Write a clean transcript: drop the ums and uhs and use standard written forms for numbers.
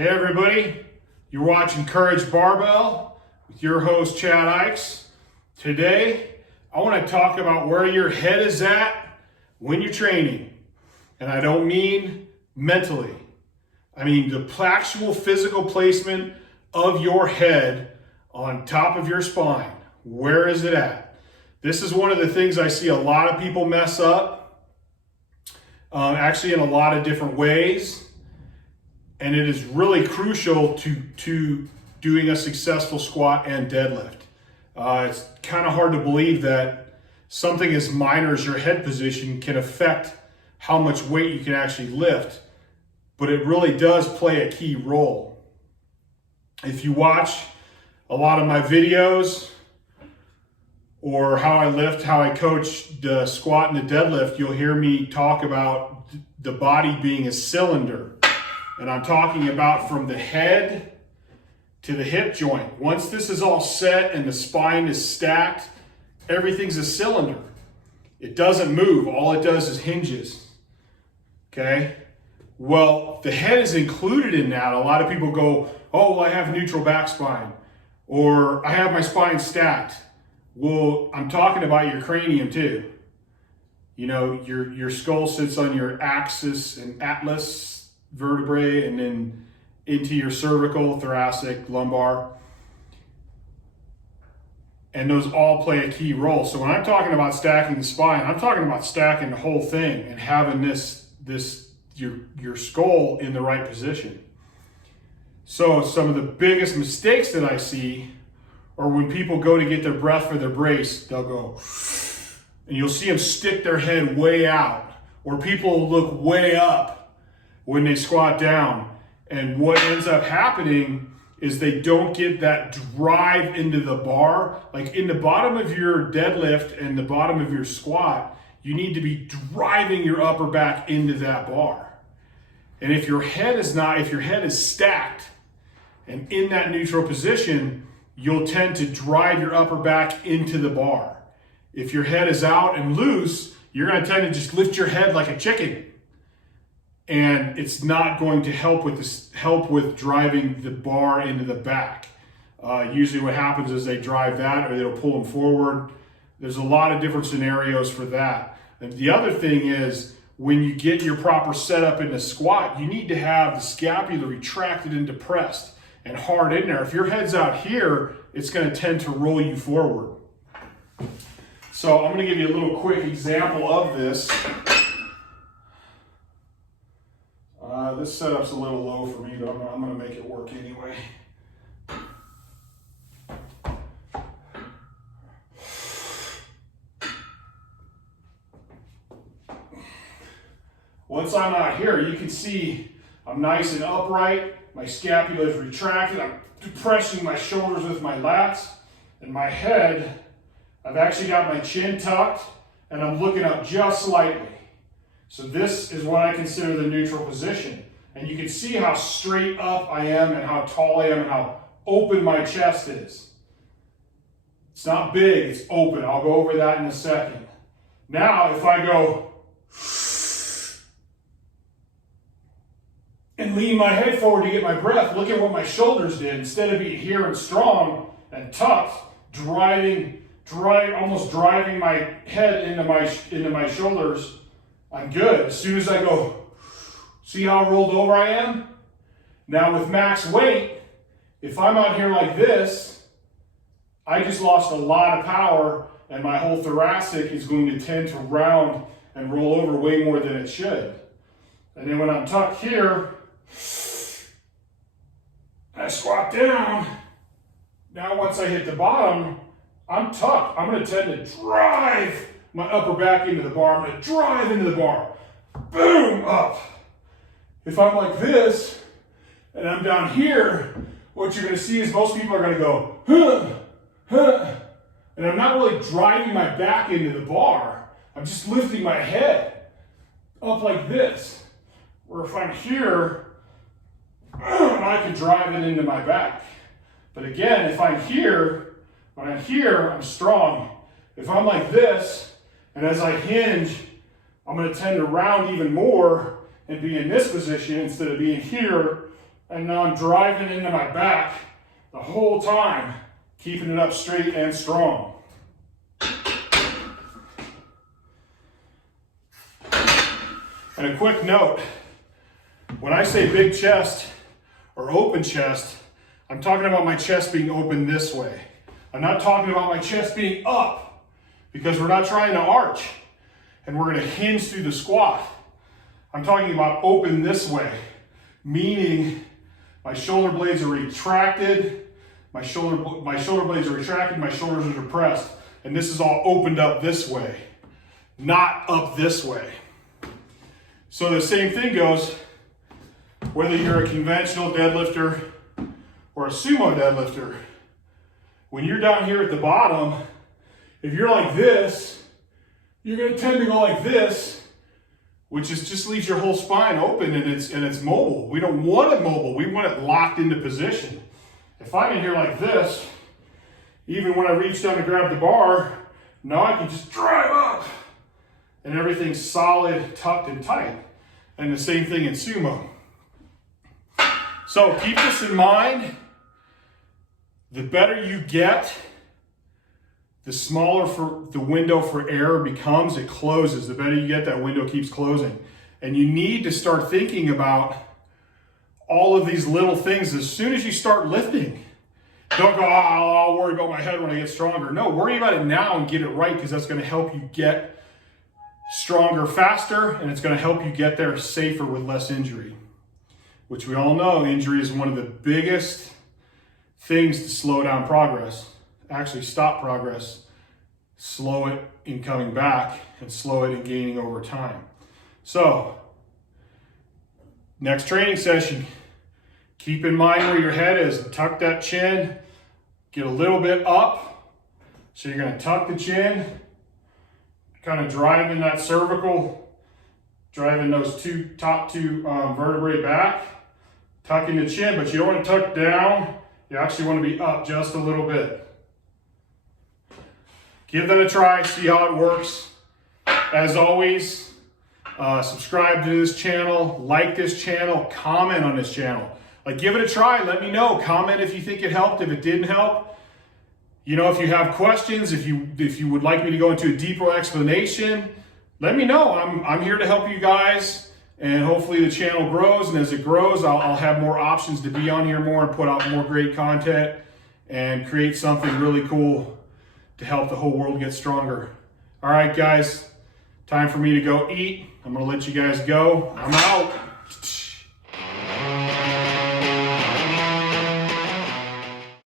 Hey everybody, you're watching Courage Barbell with your host Chad Ikes. Today, I want to talk about where your head is at when you're training. And I don't mean mentally. I mean the actual physical placement of your head on top of your spine. Where is it at? This is one of the things I see a lot of people mess up, actually in a lot of different ways. And it is really crucial to doing a successful squat and deadlift. It's kind of hard to believe that something as minor as your head position can affect how much weight you can actually lift, but it really does play a key role. If you watch a lot of my videos or how I lift, how I coach the squat and the deadlift, you'll hear me talk about the body being a cylinder. And I'm talking about from the head to the hip joint. Once this is all set and the spine is stacked, everything's a cylinder. It doesn't move. All it does is hinges. Okay? Well, the head is included in that. A lot of people go, oh, well, I have neutral back spine, or I have my spine stacked. Well, I'm talking about your cranium too. You know, your skull sits on your axis and atlas vertebrae and then into your cervical, thoracic, lumbar. And those all play a key role. So when I'm talking about stacking the spine, I'm talking about stacking the whole thing and having your skull in the right position. So some of the biggest mistakes that I see are when people go to get their breath for their brace, they'll go, and you'll see them stick their head way out, or people look way up when they squat down. And what ends up happening is they don't get that drive into the bar. Like in the bottom of your deadlift and the bottom of your squat, you need to be driving your upper back into that bar. And if your head is stacked and in that neutral position, you'll tend to drive your upper back into the bar. If your head is out and loose, you're going to tend to just lift your head like a chicken. And it's not going to help with driving the bar into the back. Usually what happens is they drive that or they'll pull them forward. There's a lot of different scenarios for that. And the other thing is when you get your proper setup in the squat, you need to have the scapula retracted and depressed and hard in there. If your head's out here, it's going to tend to roll you forward. So I'm going to give you a little quick example of this. This setup's a little low for me, but I'm going to make it work anyway. Once I'm out here, you can see I'm nice and upright. My scapula is retracted. I'm depressing my shoulders with my lats. And my head, I've actually got my chin tucked, and I'm looking up just slightly. So this is what I consider the neutral position. And you can see how straight up I am and how tall I am and how open my chest is. It's not big, it's open. I'll go over that in a second. Now, if I go and lean my head forward to get my breath, look at what my shoulders did. Instead of being here and strong and tucked, almost driving my head into my shoulders, I'm good. As soon as I go, see how rolled over I am? Now with max weight, if I'm out here like this, I just lost a lot of power and my whole thoracic is going to tend to round and roll over way more than it should. And then when I'm tucked here, I squat down. Now once I hit the bottom, I'm tucked. I'm going to tend to drive my upper back into the bar. I'm going to drive into the bar. Boom, up. If I'm like this, and I'm down here, what you're going to see is most people are going to go, huh, huh. And I'm not really driving my back into the bar. I'm just lifting my head up like this. Or if I'm here, I can drive it into my back. But again, if I'm here, when I'm here, I'm strong. If I'm like this, and as I hinge, I'm going to tend to round even more and be in this position instead of being here And now I'm driving into my back the whole time, keeping it up straight and strong. And a quick note, when I say big chest or open chest, I'm talking about my chest being open this way. I'm not talking about my chest being up, because we're not trying to arch and we're going to hinge through the squat. I'm talking about open this way, meaning my shoulder blades are retracted, my shoulder blades are retracted, my shoulders are depressed, and this is all opened up this way, not up this way. So the same thing goes whether you're a conventional deadlifter or a sumo deadlifter. When you're down here at the bottom, if you're like this, you're going to tend to go like this, which just leaves your whole spine open and it's mobile. We don't want it mobile. We want it locked into position. If I'm in here like this, even when I reach down to grab the bar, now I can just drive up and everything's solid, tucked and tight. And the same thing in sumo. So keep this in mind. The better you get, the smaller the window for error becomes. It closes. The better you get, that window keeps closing. And you need to start thinking about all of these little things as soon as you start lifting. Don't go, I'll worry about my head when I get stronger. No, worry about it now and get it right, because that's going to help you get stronger faster, and it's going to help you get there safer with less injury, which we all know injury is one of the biggest things to slow down progress, actually stop progress, slow it in coming back, and slow it in gaining over time. So, next training session, keep in mind where your head is. Tuck that chin, get a little bit up. So you're going to tuck the chin, kind of driving that cervical, driving those top two vertebrae back, tucking the chin, but you don't want to tuck down. You actually want to be up just a little bit. Give that a try, see how it works. As always, subscribe to this channel, like this channel, comment on this channel. Like, give it a try, let me know. Comment if you think it helped, if it didn't help. You know, if you have questions, if you would like me to go into a deeper explanation, let me know. I'm here to help you guys, and hopefully the channel grows, and as it grows, I'll have more options to be on here more and put out more great content and create something really cool to help the whole world get stronger. All right, guys, time for me to go eat. I'm gonna let you guys go. I'm out.